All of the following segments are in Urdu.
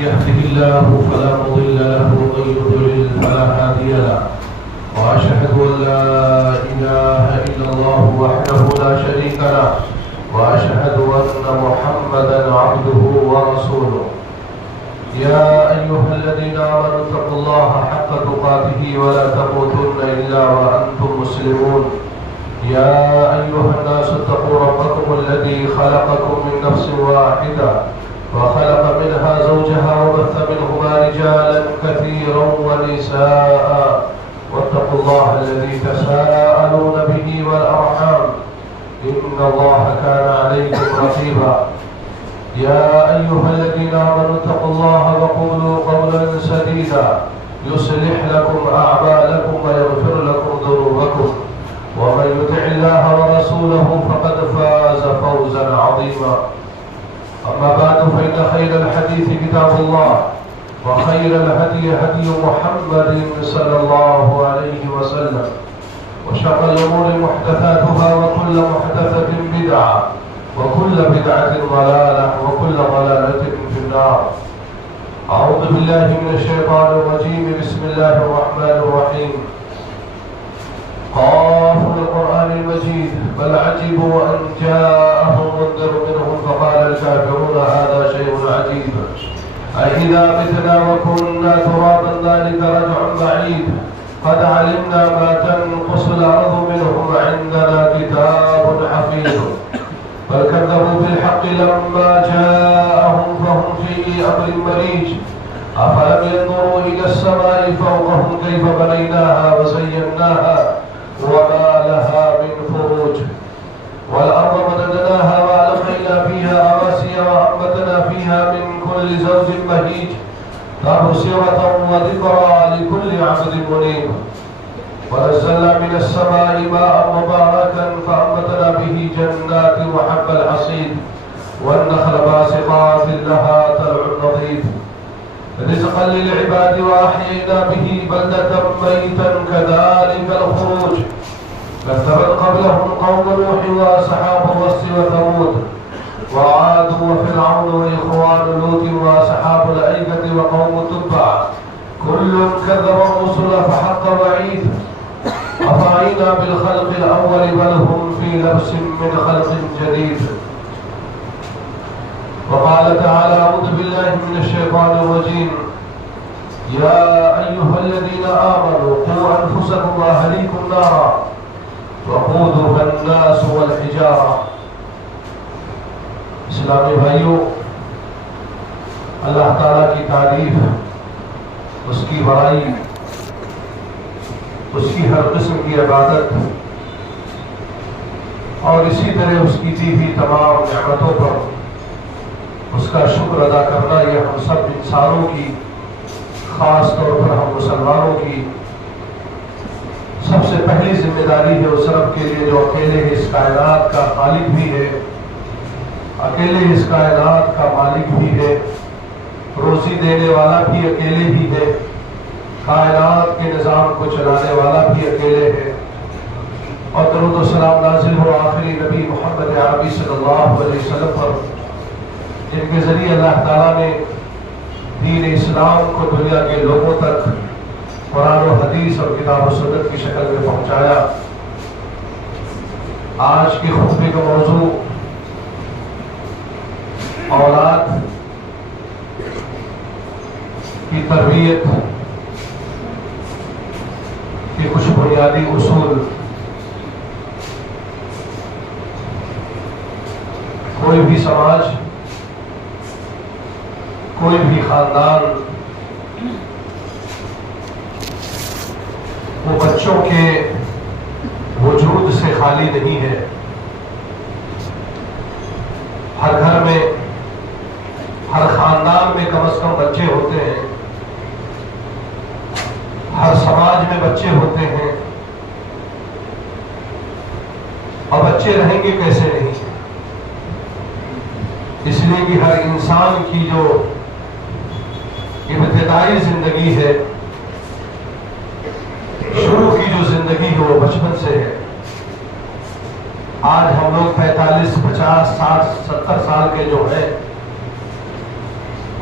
يهده الله فلا مضل له ومن يضلل فلا هادي له وأشهد أن لا إله إلا الله وحده لا شريك له وأشهد أن محمدا عبده ورسوله يا أيها الذين آمنوا اتقوا الله حق تقاته ولا تموتن إلا وأنتم مسلمون يا أيها الناس اتقوا ربكم الذي خلقكم من نفس واحدة وخلق منها زوجها وبث منهما رجالا كثيرا ونساء واتقوا الله الذي تساءلون به والأرحام إن الله كان عليكم رقيبا يا أيها الذين آمنوا اتقوا الله وقولوا قولا سديدا يصلح لكم أعمالكم ويغفر لكم ذنوبكم ومن يطع الله ورسوله فقد فاز فوزا عظيما أما بعد فإن خير الحديث كتاب الله وخير الهدي هدي محمد صلى الله عليه وسلم وشر الأمور محدثاتها وكل محدثة بدعة وكل بدعة ضلالة وكل ضلالة في النار. أعوذ بالله من الشيطان الرجيم. بسم الله الرحمن الرحيم. قاف القرآن المجيد بل عجبوا أن جاءهم منذر منهم فقال الكافرون هذا شيء عجيب أإذا متنا وكنا ترابا ذلك رجع بعيد قد علمنا ما تنقص الأرض منهم عندنا كتاب حفيظ بل كذبوا بالحق لما جاءهم فهم في أمر مريج أفلم ينظروا إلى السماء فوقهم كيف بنيناها وزيناها وما لها من فروج والأرض مددناها وألقينا فيها رواسي وأنبتنا فيها من كل زوج بهيج تبصرة وذكرى لكل عبد منيب ونزلنا من السماء ماء مباركا فأنبتنا به جنات وحب الحصيد والنخل باسقات لها طلع نضيد رزقا للعباد وأحيينا به بلدة ميتا كذلك الخروج كذبت قبلهم قوم نوح وأصحاب الرس وثمود وعاد وفرعون وإخوان لوط وأصحاب الأيكة وقوم تبع كل كذب الرسل فحق وعيد أفعينا بالخلق الأول بل هم في لبس من خلق جديد. وقال تعالى أعوذ بالله من الشيطان الرجيم يا أيها الذين آمنوا قوا أنفسكم وأهليكم نارا وقودها الناس والحجارة. اسلامی بھائیوں، اللہ تعالیٰ کی تعریف، اس کی بڑائی، اس کی ہر قسم کی عبادت اور اسی طرح اس کی دی ہوئی تمام نعمتوں پر اس کا شکر ادا کرنا یہ ہم سب انسانوں کی، خاص طور پر ہم مسلمانوں کی سب سے پہلی ذمہ داری ہے اس رب کے لیے جو اکیلے اس کائنات کا خالق بھی ہے، اکیلے اس کائنات کا مالک بھی ہے، روزی دینے والا بھی اکیلے ہی ہے، کائنات کے نظام کو چلانے والا بھی اکیلے ہے، اور درود و سلام نازل ہو آخری نبی محمد عربی صلی اللہ علیہ وسلم پر جن کے ذریعے اللہ تعالیٰ نے دین اسلام کو دنیا کے لوگوں تک قرآن و حدیث اور کتاب و سنت کی شکل میں پہنچایا۔ آج کی خطبے کا موضوع اولاد کی تربیت کے کچھ بنیادی اصول۔ کوئی بھی سماج، کوئی بھی خاندان وہ بچوں کے وجود سے خالی نہیں ہے۔ ہر گھر میں، ہر خاندان میں کم از کم بچے ہوتے ہیں، ہر سماج میں بچے ہوتے ہیں، اور بچے رہیں گے کیسے نہیں؟ اس لیے کہ ہر انسان کی جو ابتدائی زندگی ہے، شروع کی جو زندگی ہے وہ بچپن سے ہے۔ آج ہم لوگ 45, 50, 60, 70 سال کے جو ہیں،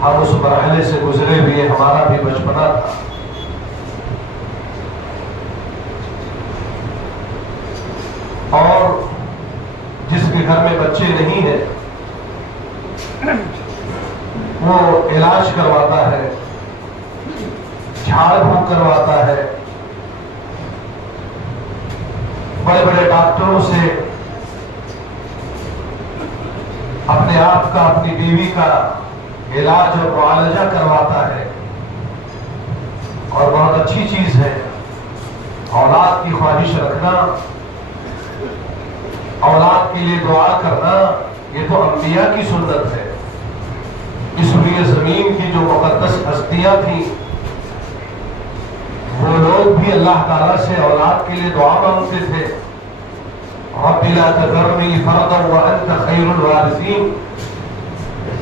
ہم اس مرحلے سے گزرے ہوئے، ہمارا بھی بچپنا تھا. اور جس کے گھر میں بچے نہیں ہیں وہ علاج کرواتا ہے، جھاڑ پھونک کرواتا ہے، بڑے بڑے ڈاکٹروں سے اپنے آپ کا، اپنی بیوی کا علاج اور معالجہ کرواتا ہے. اور بہت اچھی چیز ہے اولاد کی خواہش رکھنا، اولاد کے لیے دعا کرنا. یہ تو انبیاء کی سنت ہے. اس لیے زمین کی جو مقدس ہستیاں تھیں وہ لوگ بھی اللہ تعالیٰ سے اولاد کے لیے دعا مانگتے تھے. رب لا تذرنی فردا وانت خیر الوارثین،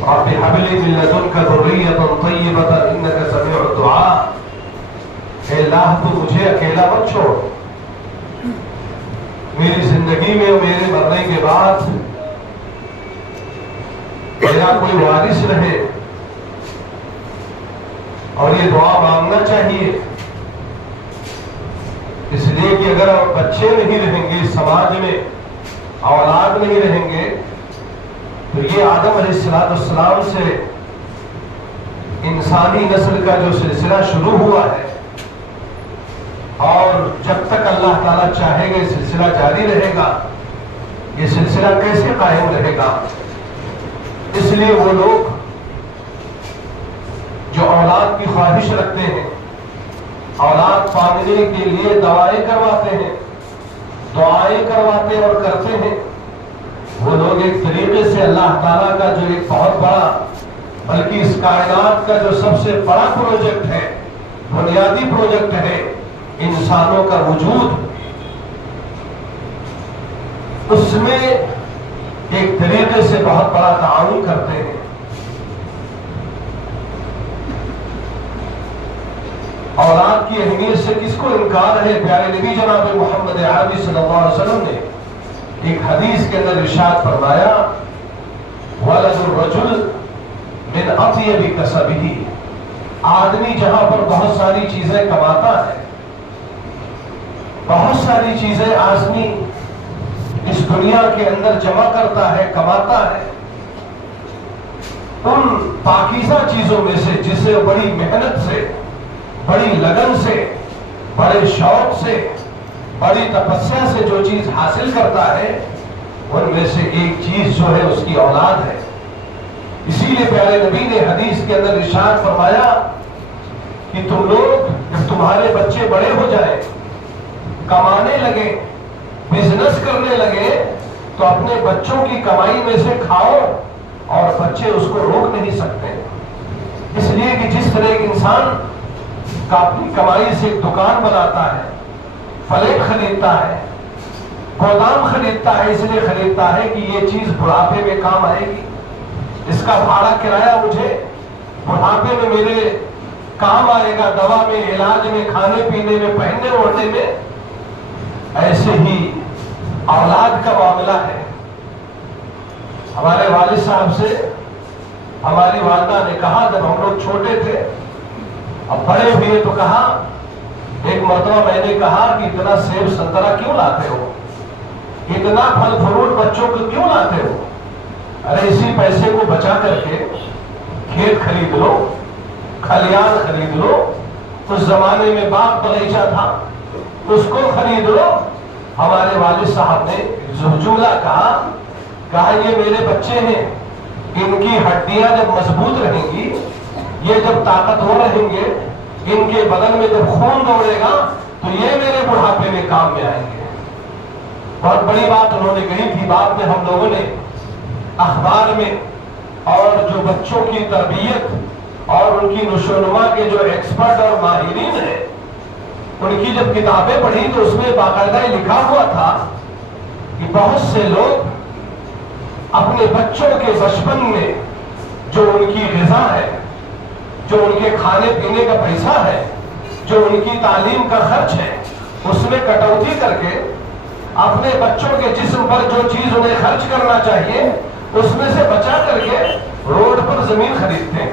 رب هب لي من لدنك ذریة طیبة انك سمیع الدعاء. اے اللہ تو مجھے اکیلا مت چھوڑ، میری زندگی میں اور میرے مرنے کے بعد میرا کوئی وارث رہے. اور یہ دعا مانگنا چاہیے، اس لیے کہ اگر بچے نہیں رہیں گے، سماج میں اولاد نہیں رہیں گے، تو یہ آدم علیہ السلام سے انسانی نسل کا جو سلسلہ شروع ہوا ہے، اور جب تک اللہ تعالیٰ چاہے گا یہ سلسلہ جاری رہے گا. یہ سلسلہ کیسے قائم رہے گا؟ اس لیے وہ لوگ جو اولاد کی خواہش رکھتے ہیں، اولاد پانے کے لیے دوائیں کرواتے ہیں، دعائیں کرواتے اور کرتے ہیں، وہ لوگ ایک طریقے سے اللہ تعالیٰ کا جو ایک بہت بڑا، بلکہ اس کائنات کا جو سب سے بڑا پروجیکٹ ہے، بنیادی پروجیکٹ ہے انسانوں کا وجود، اس میں ایک طریقے سے بہت بڑا تعاون کرتے ہیں. اولاد کی اہمیت سے کس کو انکار ہے؟ پیارے نبی جناب محمد عربی صلی اللہ علیہ وسلم نے ایک حدیث کے اندر ارشاد فرمایا، ولد الرجل من اطیب کسبہ. آدمی جہاں پر بہت ساری چیزیں کماتا ہے، بہت ساری چیزیں آدمی اس دنیا کے اندر جمع کرتا ہے، کماتا ہے، ان پاکیزہ چیزوں میں سے جسے بڑی محنت سے، بڑی لگن سے، بڑے شوق سے، بڑی تپسیا سے جو چیز حاصل کرتا ہے، ان میں سے ایک چیز جو ہے اس کی اولاد ہے. اسی لیے پیارے نبی نے حدیث کے اندر ارشاد فرمایا کہ تم لوگ جب تمہارے بچے بڑے ہو جائیں، کمانے لگے، بزنس کرنے لگے، تو اپنے بچوں کی کمائی میں سے کھاؤ، اور بچے اس کو روک نہیں سکتے. اس لیے کہ جس طرح ایک انسان کا اپنی کمائی سے ایک دکان بناتا ہے، فلیٹ خریدتا ہے، گودام خریدتا ہے، اس لیے خریدتا ہے کہ یہ چیز بڑھاپے میں کام آئے گی، اس کا بھاڑا کرایہ مجھے بڑھاپے میں میرے کام آئے گا، دوا میں، علاج میں، کھانے پینے میں، پہننے اوڑھنے میں. ایسے ہی اولاد کا معاملہ ہے. ہمارے والد صاحب سے ہماری والدہ نے کہا جب ہم لوگ چھوٹے تھے، اب بڑے ہوئے تو کہا، ایک مرتبہ میں نے کہا کہ اتنا سیب سنترا کیوں لاتے ہو، اتنا پھل فروٹ بچوں کو کیوں لاتے ہو؟ ارے اسی پیسے کو بچا کر کے کھیت خرید لو، کھلیان خرید لو. اس زمانے میں باغ باغیچہ تھا، اس کو خرید لو. ہمارے والد صاحب نے جملہ کہا یہ میرے بچے ہیں، ان کی ہڈیاں جب مضبوط رہیں گی، یہ جب طاقتور رہیں گے، ان کے بدن میں جب خون دوڑے گا تو یہ میرے بڑھاپے میں کام میں آئیں گے. بہت بڑی بات انہوں نے کہی تھی. بعد میں ہم لوگوں نے اخبار میں، اور جو بچوں کی تربیت اور ان کی نشوونما کے جو ایکسپرٹ اور ماہرین ہیں، ان کی جب کتابیں پڑھی تو اس میں باقاعدہ لکھا ہوا تھا کہ بہت سے لوگ اپنے بچوں کے بچپن میں جو ان کی غذا ہے، جو ان کے کھانے پینے کا پیسہ ہے، جو ان کی تعلیم کا خرچ ہے، اس میں کٹوتی کر کے اپنے بچوں کے جسم پر جو چیز انہیں خرچ کرنا چاہیے اس میں سے بچا کر کے روڈ پر زمین خریدتے ہیں.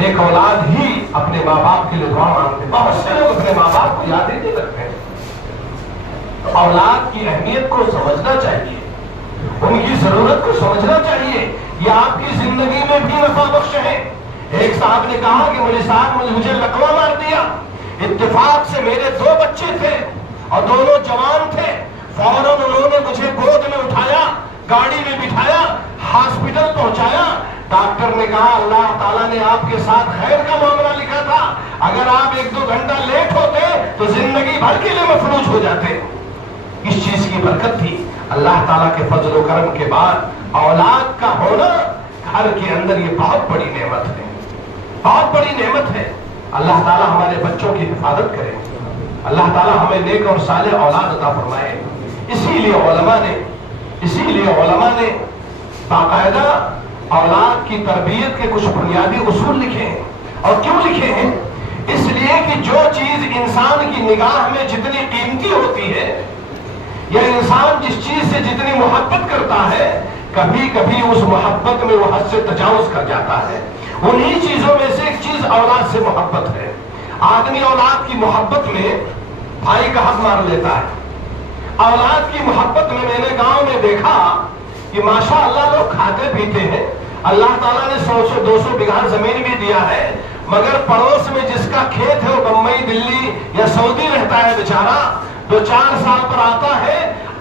نیک اولاد ہی اپنے ماں باپ کے لیے دعا مانگتے ہیں. بہت سے لوگ اپنے ماں باپ کو یاد ہی نہیں رکھتے ہیں. تو اولاد کی اہمیت کو سمجھنا چاہیے, ان کی ضرورت کو سمجھنا چاہیے. یہ آپ کی زندگی میں بھی نفع بخش ہے. ایک صاحب نے کہا کہ مولوی صاحب مجھے لقمہ مار دیا, اتفاق سے میرے 2 بچے تھے اور دونوں جوان تھے. فوراً انہوں نے مجھے گود میں اٹھایا, گاڑی میں بٹھایا, ہاسپٹل پہنچایا. ڈاکٹر نے کہا اللہ تعالیٰ نے آپ کے ساتھ خیر کا معاملہ لکھا تھا, اگر آپ 1-2 گھنٹہ لیٹ ہوتے تو زندگی بھر کے لیے مفلوج ہو جاتے. اس چیز کی برکت تھی. اللہ تعالیٰ کے فضل و کرم کے بعد اولاد کا ہونا گھر کے اندر یہ بہت بڑی نعمت ہے, بہت بڑی نعمت ہے. اللہ تعالیٰ ہمارے بچوں کی حفاظت کرے, اللہ تعالیٰ ہمیں نیک اور صالح اولاد عطا فرمائے. اسی لیے علماء نے باقاعدہ اولاد کی تربیت کے کچھ بنیادی اصول لکھے ہیں. اور کیوں لکھے ہیں؟ اس لیے کہ جو چیز انسان کی نگاہ میں جتنی قیمتی ہوتی ہے یا انسان جس چیز سے جتنی محبت کرتا ہے, کبھی کبھی اس محبت میں وہ حد سے تجاوز کر جاتا ہے. انہی چیزوں میں سے ایک چیز اولاد سے محبت ہے. آدمی اولاد کی محبت میں بھائی کا حق مار لیتا ہے. اولاد کی محبت میں نے گاؤں میں دیکھا کہ ماشاء اللہ لوگ کھاتے پیتے ہیں, اللہ تعالیٰ نے 100-200 بیگھہ زمین بھی دیا ہے, مگر پڑوس میں جس کا کھیت ہے وہ بمبئی, دلی یا سعودی رہتا ہے بیچارہ, 2-4 سال پر آتا ہے.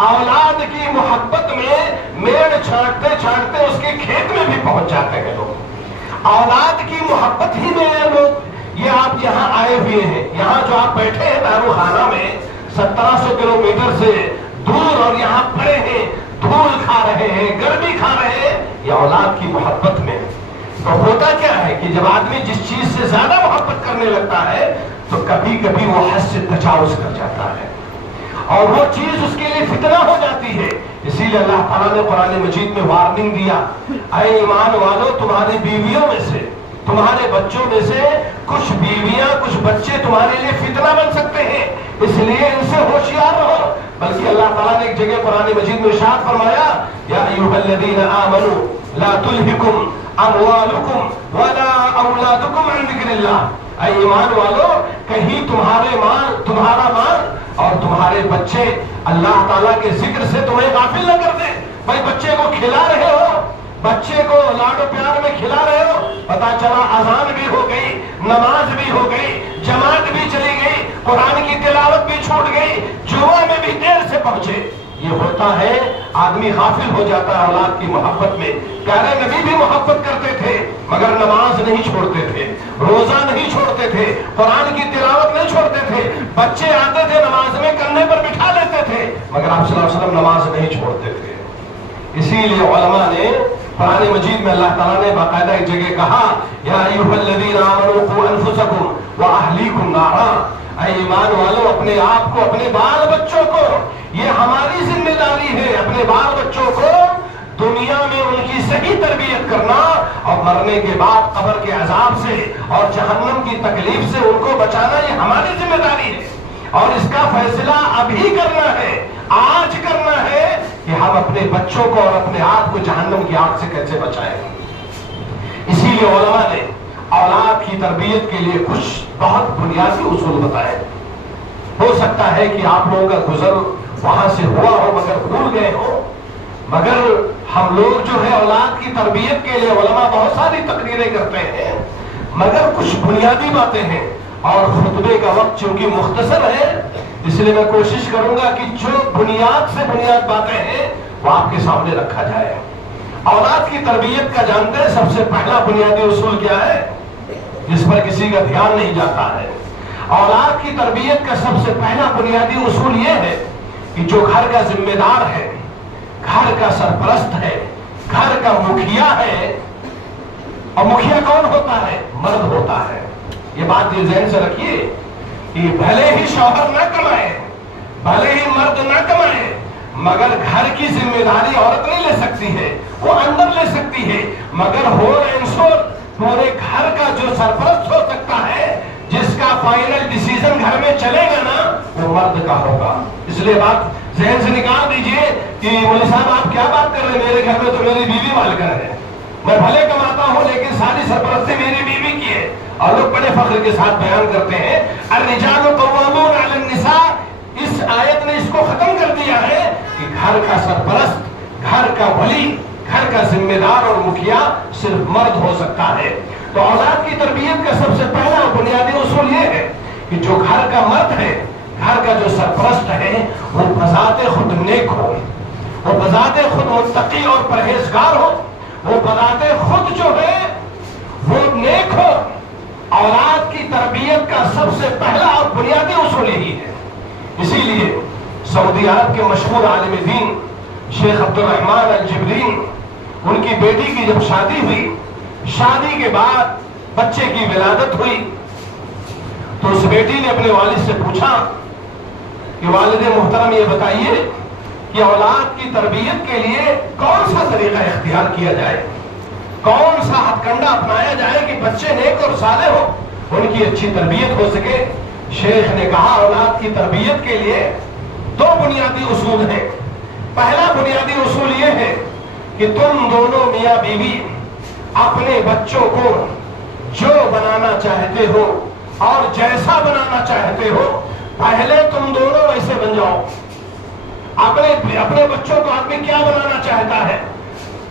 اولاد کی محبت میں میڑ چھانٹتے چھانٹتے اس کے کھیت میں بھی پہنچ جاتے ہیں لوگ. اولاد کی محبت ہی میں لوگ, یہ آپ یہاں آئے ہوئے ہیں, یہاں جو آپ بیٹھے ہیں دارو خانہ میں 1700 کلومیٹر سے دور, اور یہاں پڑے ہیں, دھول کھا رہے ہیں, گرمی کھا رہے ہیں, یہ اولاد کی محبت میں. تو ہوتا کیا ہے کہ جب آدمی جس چیز سے زیادہ محبت کرنے لگتا ہے تو کبھی کبھی وہ حد سے تجاوز کر جاتا ہے اور وہ چیز اس کے لیے فتنہ ہو جاتی ہے. اسی لیے اللہ تعالیٰ نے قرآن مجید میں وارننگ دیا, اے ایمان والو تمہاری بیویوں میں سے, تمہارے بچوں میں سے کچھ بیویاں کچھ بچے تمہارے لیے فتنہ بن سکتے ہیں, اس لیے ان سے ہوشیار رہو. بلکہ اللہ تعالیٰ نے ایک جگہ قرآن مجید میں ارشاد فرمایا, یا ایھا الذین آمنوا لا تلہکم اموالکم ولا اولادکم عن ذکر اللہ. اے ایمان والو کہیں تمہارا مال اور تمہارے بچے اللہ تعالیٰ کے ذکر سے تمہیں غافل نہ کر دیں. بھائی بچے کو کھلا رہے ہو, بچے کو لاڈ و پیار میں کھلا رہے ہو, پتا چلا اذان بھی ہو گئی, نماز بھی ہو گئی, جماعت بھی چلی گئی, قرآن کی تلاوت بھی چھوٹ گئی, جمعہ میں بھی دیر سے پہنچے. یہ ہوتا ہے آدمی غافل ہو جاتا ہے اولاد کی محبت میں. پیارے نبی بھی محبت کرتے تھے مگر نماز نہیں چھوڑتے تھے, روزہ نہیں چھوڑتے تھے, قرآن کی تلاوت نہیں چھوڑتے تھے. بچے آتے تھے نماز میں کندھے پر بٹھا لیتے تھے مگر آپ صلی اللہ علیہ وسلم نماز نہیں چھوڑتے تھے. اسی لیے علماء نے قرآن مجید میں اللہ تعالیٰ نے باقاعدہ ایک جگہ کہا, یا ایھا الذین آمنوا قوا انفسکم واہلیکم نارا. اے ایمان والو اپنے آپ کو, اپنے بال بچوں کو, یہ ہماری ذمہ داری ہے, اپنے بال بچوں کو دنیا میں ان کی صحیح تربیت کرنا اور مرنے کے بعد قبر کے عذاب سے اور جہنم کی تکلیف سے ان کو بچانا, یہ ہماری ذمہ داری ہے. اور اس کا فیصلہ ابھی کرنا ہے, آج کرنا ہے کہ ہم اپنے بچوں کو اور اپنے آپ کو جہنم کی آگ سے کیسے بچائیں. اسی لیے علماء نے اولاد کی تربیت کے لیے کچھ بہت بنیادی اصول بتائے. ہو سکتا ہے کہ آپ لوگوں کا گزر وہاں سے ہوا ہو مگر بھول گئے ہو, مگر ہم لوگ جو ہے اولاد کی تربیت کے لیے علماء بہت ساری تقریریں کرتے ہیں, مگر کچھ بنیادی باتیں ہیں. اور خطبے کا وقت چونکہ مختصر ہے اس لیے میں کوشش کروں گا کہ جو بنیاد سے بنیاد باتیں ہیں وہ آپ کے سامنے رکھا جائے. اولاد کی تربیت کا جانتے ہیں سب سے پہلا بنیادی اصول کیا ہے جس پر کسی کا دھیان نہیں جاتا ہے؟ اولاد کی تربیت کا سب سے پہلا بنیادی اصول یہ ہے کہ جو گھر کا ذمہ دار ہے, گھر کا سرپرست ہے, گھر کا مکھیا ہے, اور مکھیا کون ہوتا ہے؟ مرد ہوتا ہے. یہ بات یہ ذہن سے رکھیے کہ بھلے ہی شوہر نہ کمائے, بھلے ہی مرد نہ کمائے, مگر گھر کی ذمہ داری عورت نہیں لے سکتی ہے, وہ اندر لے سکتی ہے, مگر ہول اینڈ سول پورے گھر کا جو سرپرست ہو سکتا ہے, جس کا فائنل ڈیسیژن گھر میں چلے گا نا, وہ مرد کا ہوگا. اس لیے بات ذہن سے نکال دیجئے کہ مولوی صاحب آپ کیا بات کر رہے ہیں, میرے گھر میں تو میری بیوی مالکن ہے, میں بھلے کماتا ہوں لیکن ساری سرپرستی میری بیوی کی ہے. اور لوگ بڑے فخر کے ساتھ بیان کرتے ہیں الرجال قوامون علی النساء، اس آیت نے اس کو ختم کر دیا ہے کہ گھر کا سرپرست، گھر کا ولی، گھر کا ذمہ دار اور مکھیا صرف مرد ہو سکتا ہے۔ تو اولاد کی تربیت کا سب سے پہلا اور بنیادی اصول یہ ہے کہ جو گھر کا مرد ہے، گھر کا جو سرپرست ہے، وہ بذات خود نیک ہو، وہ بذات خود متقی اور پرہیزگار ہو، وہ بذات خود جو ہے وہ نیک ہو۔ اولاد کی تربیت کا سب سے پہلا اور بنیادی اصول یہی ہے۔ اسی لیے سعودی عرب کے مشہور عالم دین شیخ عبد الرحمن الجبرین، ان کی بیٹی کی جب شادی ہوئی، شادی کے بعد بچے کی ولادت ہوئی، تو اس بیٹی نے اپنے والد سے پوچھا کہ والد محترم یہ بتائیے کہ اولاد کی تربیت کے لیے کون سا طریقہ اختیار کیا جائے، کون سا ہتھ کنڈا اپنایا جائے کہ بچے نیک اور صالح ہو، ان کی اچھی تربیت ہو سکے۔ شیخ نے کہا اولاد کی تربیت کے لیے دو بنیادی اصول ہیں۔ پہلا بنیادی اصول یہ ہے کہ تم دونوں میاں بیوی اپنے بچوں کو جو بنانا چاہتے ہو اور جیسا بنانا چاہتے ہو، پہلے تم دونوں ویسے بن جاؤ۔ اپنے بچوں کو آدمی کیا بنانا چاہتا ہے،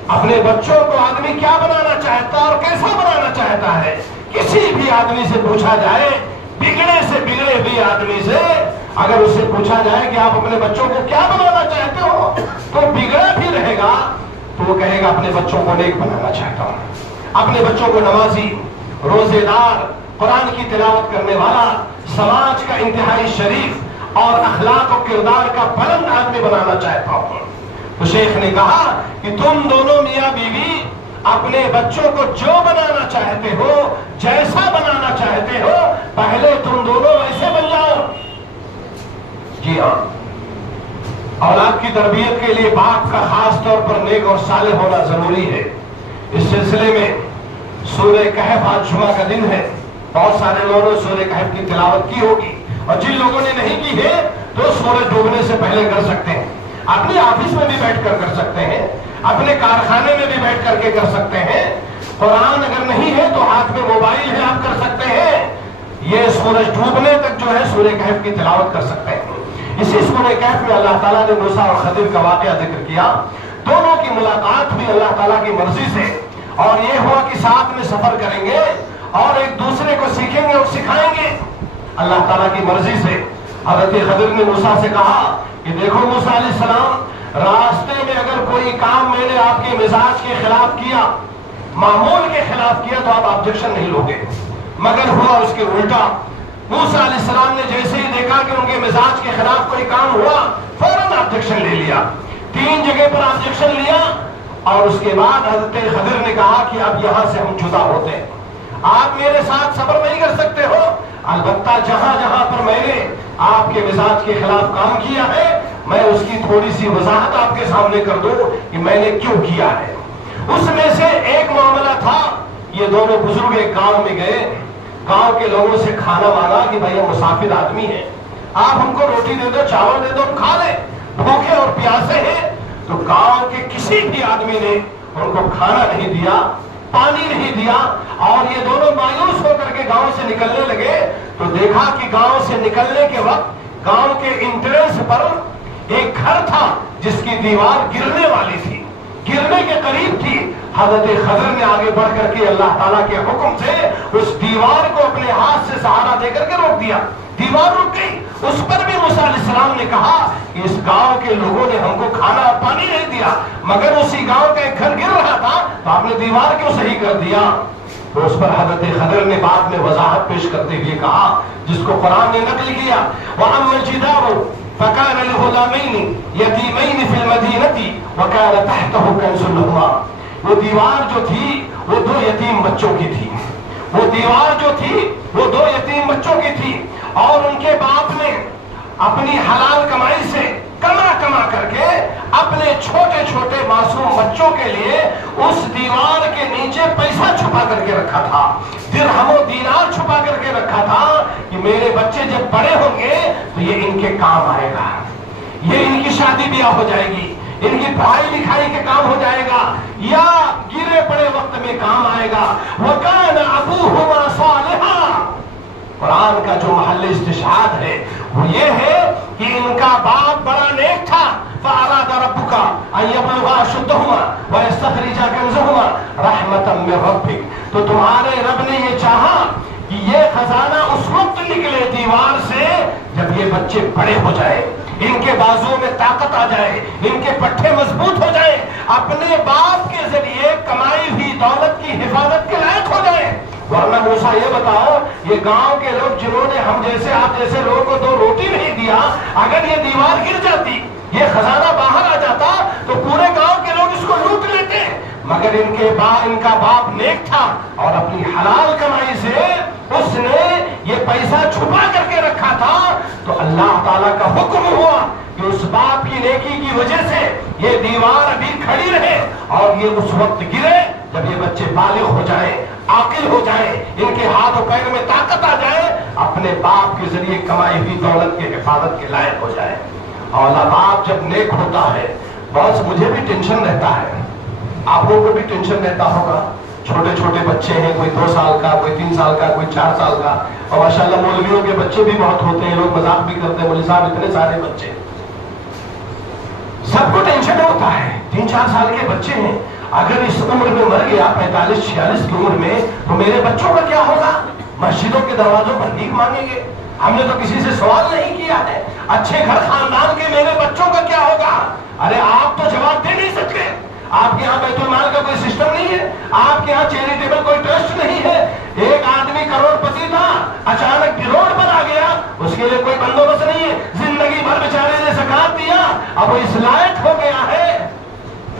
اپنے بچوں کو آدمی کیا بنانا چاہتا اور کیسا بنانا چاہتا ہے، کسی بھی آدمی سے پوچھا جائے، بگڑے سے بگڑے بھی آدمی سے اگر اس سے پوچھا جائے کہ آپ اپنے بچوں کو کیا بنانا چاہتے ہو، تو بگڑا بھی رہے گا تو وہ کہے گا اپنے بچوں کو نیک بنانا چاہتا ہوں، اپنے بچوں کو نمازی، روزے دار، قرآن کی تلاوت کرنے والا، سماج کا انتہائی شریف اور اخلاق و کردار کا بلند آدمی بنانا چاہتا ہوں۔ تو شیخ نے کہا کہ تم دونوں میاں بیوی اپنے بچوں کو جو بنانا چاہتے ہو، جیسا بنانا چاہتے ہو، پہلے تم دونوں ویسے بن جاؤ۔ جی ہاں، اولاد کی تربیت کے لیے باپ کا خاص طور پر نیک اور صالح ہونا ضروری ہے۔ اس سلسلے میں سورہ کہف، آج جمعہ کا دن ہے، بہت سارے لوگوں نے سورہ کہف کی تلاوت کی ہوگی، اور جن لوگوں نے نہیں کی ہے تو سورج ڈوبنے سے پہلے کر سکتے ہیں، اپنے آفس میں بھی بیٹھ کر سکتے ہیں، اپنے کارخانے میں بھی بیٹھ کر کے کر سکتے ہیں۔ قرآن اگر نہیں ہے تو ہاتھ میں موبائل ہے، آپ کر سکتے ہیں، یہ سورج ڈوبنے تک جو ہے سورہ کہف کی تلاوت کر سکتے ہیں۔ اسی سورہ کہف میں اللہ تعالیٰ نے موسیٰ اور خضر کا واقعہ ذکر کیا، دونوں کی ملاقات ہوئی اللہ تعالیٰ کی مرضی سے، اور یہ ہوا کہ ساتھ میں سفر کریں گے اور ایک دوسرے کو سیکھیں گے اور سکھائیں گے اللہ تعالیٰ کی مرضی سے۔ حضرت خضر نے موسیٰ سے کہا کہ دیکھو موسیٰ علیہ السلام، راستے میں اگر کوئی کام میں نے آپ کے مزاج کے خلاف کیا، معمول کے خلاف کیا، تو آپ آبجیکشن نہیں لوگے، مگر ہوا اس کے الٹا۔ موسیٰ علیہ السلام نے جیسے ہی دیکھا کہ ان کے مزاج کے خلاف کوئی کام ہوا، فوراً آبجیکشن لے لیا، 3 جگہ پر آبجیکشن لیا، اور اس کے بعد حضرت خضر نے کہا کہ اب یہاں سے ہم جدا ہوتے ہیں، آپ میرے ساتھ صبر نہیں کر سکتے ہو، البتہ جہاں جہاں پر میں نے آپ کے مزاج کے خلاف کام کیا ہے، میں اس کی تھوڑی سی وضاحت آپ کے سامنے کر دوں کہ میں نے کیوں کیا ہے۔ اس میں سے ایک معاملہ تھا، یہ دونوں بزرگ ایک گاؤں میں گئے، گاؤں کے لوگوں سے کھانا مانگا کہ بھائی ہم مسافر آدمی ہیں، آپ ہم کو روٹی دے دو، چاول دے دو، ہم کھا لیں، بھوکے اور پیاسے ہیں۔ تو گاؤں کے کسی بھی آدمی نے ان کو کھانا نہیں دیا، پانی نہیں دیا، اور یہ دونوں مایوس ہو کر کے گاؤں سے نکلنے لگے۔ تو دیکھا کہ گاؤں سے نکلنے کے وقت گاؤں کے انٹرنس پر ایک گھر تھا جس کی دیوار گرنے والی تھی، گرنے کے قریب تھی۔ حضرت خضر نے آگے بڑھ کر کے اللہ تعالیٰ کے حکم سے اس دیوار کو اپنے ہاتھ سے سہارا دے کر کے روک دیا، دیوار رک گئی۔ اس پر بھی موسیٰ علیہ السلام نے کہا کہ اس گاؤں کے لوگوں نے ہم کو کھانا اور پانی نہیں دیا، مگر اسی گاؤں کا ایک گھر گر رہا تھا تو آپ نے دیوار کیوں صحیح کر دیا؟ تو اس پر حضرت خضر نے بعد میں وضاحت پیش کرتے ہوئے کہا، جس کو قرآن نے نقل کیا، وَأَمَّا الْجِدَارُ فَكَانَ لِغُلَامَيْنِ يَتِيمَيْنِ فِي الْمَدِينَةِ وَكَانَ تَحْتَهُ كَنْزٌ لَهُمَا۔ وہ دیوار جو تھی وہ 2 یتیم بچوں کی تھی، وہ دیوار جو تھی وہ 2 یتیم بچوں کی تھی، اور ان کے باپ نے اپنی حلال کمائی سے کما کر کے اپنے چھوٹے چھوٹے معصوم بچوں کے لیے اس دیوار کے نیچے پیسہ چھپا کر کے رکھا تھا، درہم و دینار چھپا کر کے رکھا تھا کہ میرے بچے جب بڑے ہوں گے تو یہ ان کے کام آئے گا، یہ ان کی شادی بیاہ ہو جائے گی، ان کی پڑھائی لکھائی کے کام ہو جائے گا یا گرے پڑے وقت میں کام آئے گا. وَكَانَ أَبُوهُمَا صَالِحًا. قرآن کا جو محل استشہاد ہے وہ یہ ہے کہ ان کا باپ بڑا نیک تھا. فَأَرَادَ رَبُّكَ أَن يَبْلُغَا أَشُدَّهُمَا وَيَسْتَخْرِجَا كَنزَهُمَا رَحْمَةً مِّن رَّبِّكَ. تو تمہارے رب نے یہ چاہا کہ یہ خزانہ اس وقت نکلے دیوار سے جب یہ بچے بڑے ہو جائے, ان کے بازوؤں میں طاقت آ جائے, ان کے پٹھے مضبوط ہو جائیں, اپنے باپ کے ذریعے کمائی ہوئی دولت کی حفاظت کے لائق ہو جائیں. ورنہ موسیٰ یہ بتاؤ, یہ گاؤں کے لوگ جنہوں نے ہم جیسے آپ جیسے لوگوں کو 2 روٹی نہیں دیا, اگر یہ دیوار گر جاتی, یہ خزانہ باہر آ جاتا تو پورے گاؤں کے لوگ اس کو لوٹ لیتے. مگر ان کا باپ نیک تھا اور اپنی حلال کمائی سے اس نے یہ پیسہ چھپا کر کے رکھا تھا. تو اللہ تعالیٰ کا حکم ہوا کہ اس باپ کی نیکی کی وجہ سے یہ دیوار ابھی کھڑی رہے اور یہ اس وقت گرے جب یہ بچے بالغ ہو جائیں, عاقل ہو جائیں, ان کے ہاتھ و پیر میں طاقت آ جائے, اپنے باپ کے ذریعے کمائی ہوئی دولت کی حفاظت کے لائق ہو جائے. اور باپ جب نیک ہوتا ہے, بس مجھے بھی ٹینشن رہتا ہے, آپ لوگوں کو بھی ٹینشن رہتا ہوگا. چھوٹے چھوٹے بچے ہیں, کوئی 2 سال کا, کوئی 3 سال کا, کوئی 4 سال کا, اور ماشاءاللہ مولویوں کے بچے بھی بہت ہوتے ہیں. لوگ مذاق بھی کرتے ہیں, مولوی صاحب اتنے سارے بچے. سب کو ٹینشن ہوتا ہے. 3-4 سال کے بچے ہیں, اگر اس عمر میں مر گیا 45-46 کی عمر میں, تو میرے بچوں کا کیا ہوگا؟ مسجدوں کے دروازوں پر بھیک مانگیں گے. ہم نے تو کسی سے سوال نہیں کیا ہے. اچھے گھر خاندان کے میرے بچوں کا کیا ہوگا؟ ارے آپ تو جواب دے نہیں سکتے. آپ کے یہاں بیت المال کا کوئی سسٹم نہیں ہے, آپ کے یہاں چیریٹیبل کوئی ٹرسٹ نہیں ہے. ایک آدمی کروڑ پتی تھا, اچانک روڈ پر آ گیا, اس کے لیے کوئی بندوبست نہیں ہے. زندگی بھر بیچارے نے زکات دیا, اب وہ اس لائق ہو گیا ہے,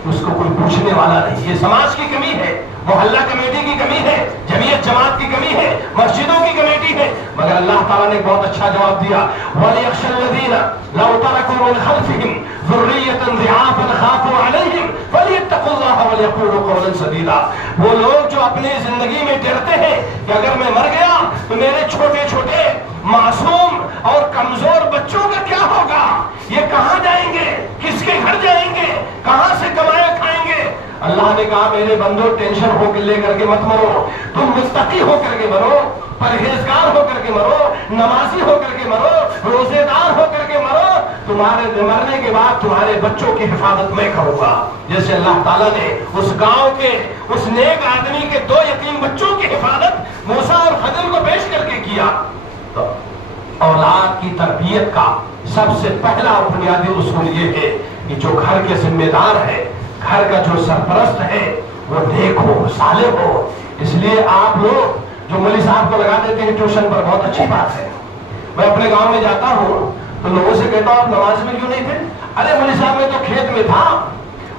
اس کو کوئی پوچھنے والا نہیں. یہ سماج کی کمی ہے, محلہ کمیٹی کی کمی ہے, جمعیت جماعت کی کمی ہے, مسجدوں کی کمیٹی ہے. مگر اللہ تعالیٰ نے بہت اچھا جواب دیا. وَلْيَخْشَ الَّذِينَ لَوْ تَرَكُوا مِنْ خَلْفِهِمْ ذُرِّيَّةً ضِعَافًا خَافُوا عَلَيْهِمْ فَلْيَتَّقُوا اللَّهَ وَلْيَقُولُوا قَوْلًا سَدِيدًا. وہ لوگ جو اپنی زندگی میں ڈرتے ہیں کہ اگر میں مر گیا تو میرے چھوٹے چھوٹے معصوم اور کمزور بچوں کا کیا ہوگا, یہ کہاں جائیں گے, کس کے گھر جائیں گے, کہاں سے کمائے کھائیں گے. اللہ نے کہا میرے بندو ٹینشن ہو کے لے کر کے مت مرو, تم متقی ہو کر کے مرو, پرہیزگار ہو کر کے مرو, نمازی ہو کر کے مرو, روزے دار ہو کر کے مرو. تمہارے مرنے کے بعد تمہارے بچوں کی حفاظت میں کروں گا. جیسے اللہ تعالیٰ نے اس گاؤں کے اس نیک آدمی کے 2 یتیم بچوں کی حفاظت موسیٰ اور خضر کو پیش کر کے کیا. تو اولاد کی تربیت کا سب سے پہلا اور بنیادی اصول یہ ہے کہ جو گھر کے ذمہ دار ہے, گھر کا جو سرپرست ہے, وہ نیک ہو, صالح ہو. اس لیے آپ لوگ جو مولوی صاحب کو لگا دیتے ہیں ٹیوشن پر, بہت اچھی بات ہے. میں اپنے گاؤں میں جاتا ہوں تو لوگوں سے کہتا ہوں آپ نماز میں کیوں نہیں تھے؟ ارے مولوی صاحب میں تو کھیت میں تھا,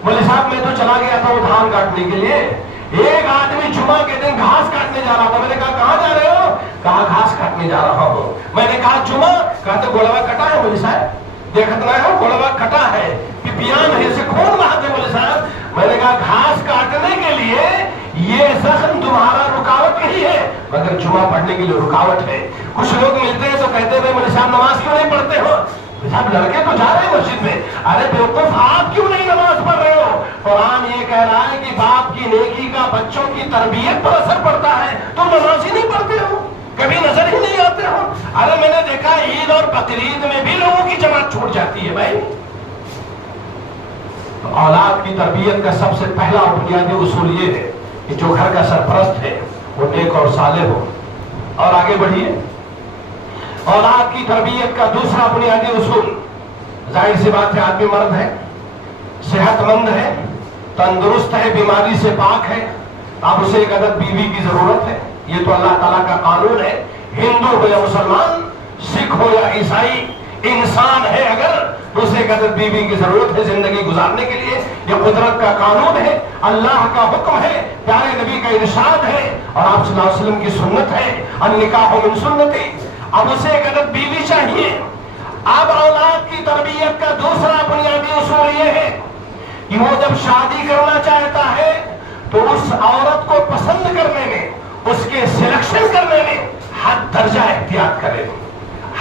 مولوی صاحب میں تو چلا گیا تھا وہ دھان کاٹنے کے لیے. ایک آدمی جمعہ کے دن گھاس کاٹنے جا رہا تھا. میں نے کہا کہاں جا رہے ہو؟ کہا گھاس کاٹنے جا رہا ہوں. میں نے کہا جمعہ؟ کہا تو گوڑوا کٹا ہے مولوی صاحب, دیکھت نہ ہو گوڑوا کٹا ہے, پیان ہے سے کھون بہت ہے مولوی صاحب. میں نے کہا گھاس کاٹنے کے لیے یہ زخم تمہارا رکاوٹ نہیں ہے, مگر جمعہ پڑھنے کے لیے رکاوٹ ہے. کچھ لوگ ملتے ہیں تو کہتے ہیں مولوی صاحب نماز کیوں نہیں پڑھتے ہو؟ صاحب لڑکے تو جا رہے ہیں مسجد میں. ارے بیوقوف آپ کیوں نہیں نماز پڑھ رہے ہو؟ قرآن یہ کہہ رہا ہے کہ باپ کی نیکی کا بچوں کی تربیت پر اثر پڑتا ہے, تو نماز ہی نہیں پڑھتے ہو, کبھی نظر ہی نہیں آتے ہو. ارے میں نے دیکھا عید اور بقرعید میں بھی لوگوں کی جماعت چھوٹ جاتی ہے بھائی. تو اولاد کی تربیت کا سب سے پہلا اور بنیادی اصول یہ ہے کہ جو گھر کا سرپرست ہے وہ نیک اور صالح ہو. اور آگے بڑھیے. اولاد کی تربیت کا دوسرا بنیادی اصول, ظاہر سی بات ہے آدمی مرد ہے, صحت مند ہے, تندرست ہے, بیماری سے پاک ہے, اب اسے ایک عدد بیوی کی ضرورت ہے. یہ تو اللہ تعالیٰ کا قانون ہے. ہندو ہو یا مسلمان, سکھ ہو یا عیسائی, انسان ہے اگر تو اسے ایک عدد بیوی کی ضرورت ہے زندگی گزارنے کے لیے. یہ قدرت کا قانون ہے, اللہ کا حکم ہے, پیارے نبی کا ارشاد ہے اور آپ صلی اللہ علیہ وسلم کی سنت ہے, النکاح من سنتی. اب اسے ایک عدد بیوی چاہیے. اب اولاد کی تربیت کا دوسرا بنیادی اصول یہ ہے کہ وہ جب شادی کرنا چاہتا ہے تو اس عورت کو پسند کرنے میں, اس کے سلیکشن کرنے میں حد درجہ احتیاط کرے,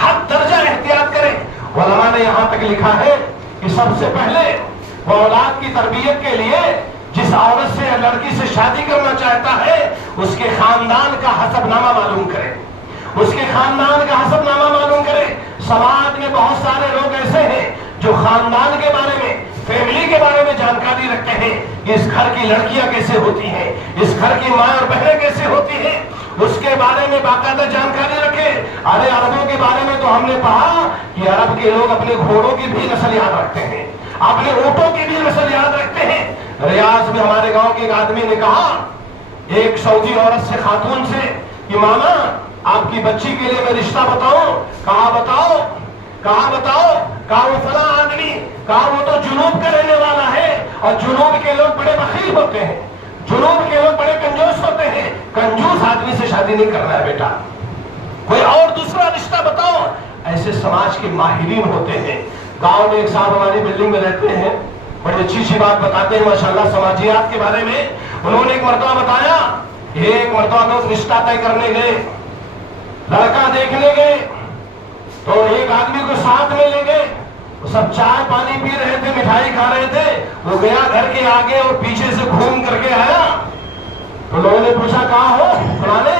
حد درجہ احتیاط کرے. علماء نے یہاں تک لکھا ہے کہ سب سے پہلے وہ اولاد کی تربیت کے لیے جس عورت سے یا لڑکی سے شادی کرنا چاہتا ہے اس کے خاندان کا حسب نامہ معلوم کرے، اس کے خاندان کا حسب نامہ معلوم کرے۔ سماج میں بہت سارے لوگ ایسے ہیں جو خاندان کے بارے میں، فیملی کے بارے میں جانکاری رکھتے ہیں کہ اس گھر کی لڑکیاں کیسے ہوتی ہیں، اس گھر کی ماں اور بہنیں کیسے ہوتی ہیں، اس کے بارے میں باقاعدہ جانکاری رکھے۔ ارے عربوں کے بارے میں تو ہم نے پڑھا کہ عرب کے لوگ اپنے گھوڑوں کی بھی نسل یاد رکھتے ہیں، اپنے اونٹوں کی بھی نسل یاد رکھتے ہیں۔ ریاض میں ہمارے گاؤں کے ایک آدمی نے کہا ایک سعودی عورت سے، خاتون سے، کہ ماما آپ کی بچی کے لیے میں رشتہ بتاؤں؟ کہا بتاؤ، کہا بتاؤ، کہا وہ فلاں آدمی، کہا وہ تو جنوب کا رہنے والا ہے اور جنوب کے لوگ بڑے بخیل ہوتے ہیں، جنوب کے لوگ بڑے کنجوس ہوتے ہیں، کنجوس آدمی سے شادی نہیں کرنا ہے بیٹا، کوئی اور دوسرا رشتہ بتاؤ۔ ایسے سماج کے ماہرین ہوتے ہیں۔ گاؤں میں ایک صاحب ہماری بلڈنگ میں رہتے ہیں، بڑی اچھی سی بات بتاتے ہیں ماشاءاللہ سماجیات کے بارے میں۔ انہوں نے ایک مرتبہ بتایا، ایک مرتبہ لوگ رشتہ طے کرنے گئے، لڑکا دیکھنے گئے تو ایک آدمی کو ساتھ میں لے گئے، وہ سب چائے پانی پی رہے تھے، مٹھائی کھا رہے تھے، وہ گیا گھر کے آگے اور پیچھے سے گھوم کر کے آیا تو لوگوں نے پوچھا کہاں ہو؟ فلانے،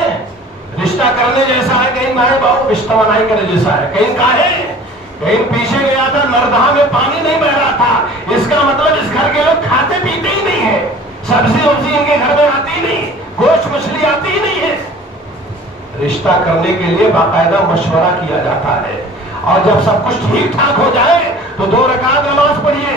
رشتہ کرنے جیسا ہے، کہیں مائیں باؤ رشتہ منائی کرنے جیسا ہے، کہیں کہاں ہے؟ کہیں پیچھے گیا تھا، نردہا میں پانی نہیں بہ رہا تھا، اس کا مطلب اس گھر کے لوگ کھاتے پیتے ہی نہیں ہیں، سبزی وبزی ان کے گھر میں آتی نہیں، گوشت مچھلی آتی ہی نہیں ہے۔ رشتہ کرنے کے لیے باقاعدہ مشورہ کیا جاتا ہے، اور جب سب کچھ ٹھیک ٹھاک ہو جائے تو 2 رکعت نماز پڑھیے،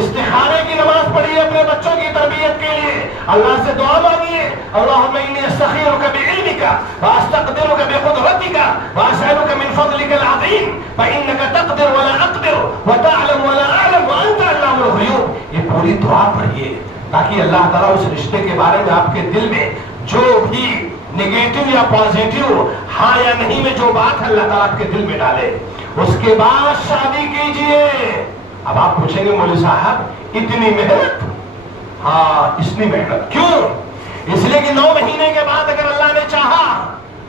استخارے کی نماز پڑھیے اپنے بچوں کی تربیت کے لیے، اللہ سے دعا مانگیے، اللہم انی استخیرک بعلمک واستقدرک بقدرتک واسألک من فضلک العظیم فإنک تقدر ولا اقدر وتعلم ولا اعلم وانت علام الغیوب۔ یہ پوری دعا پڑھیے تاکہ اللہ تعالیٰ اس رشتے کے بارے میں آپ کے دل میں جو بھی نیگیٹو یا پازیٹیو، ہاں یا نہیں میں جو بات ہے اللہ تعالیٰ آپ کے دل میں ڈالے، اس کے بعد شادی کیجئے۔ اب آپ پوچھیں گے مولوی صاحب اتنی محنت؟ ہاں اتنی محنت کیوں؟ اس لیے کہ 9 مہینے کے بعد اگر اللہ نے چاہا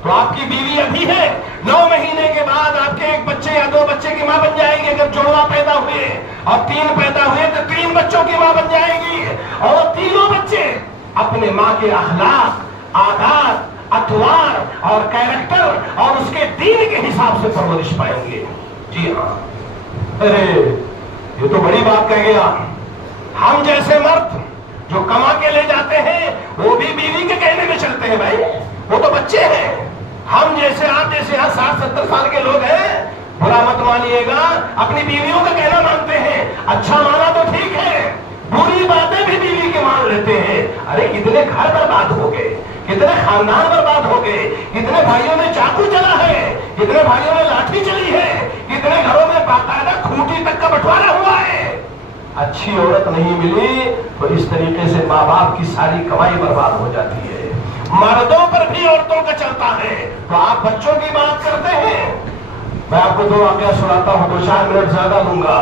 تو آپ کی بیوی ابھی ہے، 9 مہینے کے بعد آپ کے 1 بچے یا 2 بچے کی ماں بن جائے گی، اگر جڑواں پیدا ہوئے اور 3 پیدا ہوئے تو 3 بچوں کی ماں بن جائے گی، اور وہ تینوں بچے اپنے ماں کے اخلاق، عادات، اطوار اور کیریکٹر اور اس کے دین کے حساب سے پرورش پائیں گے۔ جی ہاں، ارے یہ تو بڑی بات کہہ گیا۔ ہم جیسے مرد جو کما کے لے جاتے ہیں وہ بھی بیوی کے کہنے میں چلتے ہیں، بھائی وہ تو بچے ہیں۔ ہم جیسے، آپ جیسے 60-70 سال کے لوگ ہیں، برا مت مانیے گا، اپنی بیویوں کا کہنا مانتے ہیں، اچھا مانا تو ٹھیک ہے، بری باتیں بھی بیوی کے مان لیتے ہیں۔ ارے کتنے گھر برباد ہو گئے، کتنے خاندان برباد ہو گئے، کتنے بھائیوں نے چاقو چلا ہے، کتنے بھائیوں نے لاٹھی چلی ہے، کتنے گھروں میں باقاعدہ کھوٹی تک کا بٹوارا ہوا ہے۔ اچھی عورت نہیں ملی تو اس طریقے سے ماں باپ کی ساری کمائی برباد ہو جاتی ہے۔ مردوں پر بھی عورتوں کا چلتا ہے، تو آپ بچوں کی بات کرتے ہیں۔ میں آپ کو 2 واقعہ سناتا ہوں، 2-4 منٹ زیادہ لوں گا۔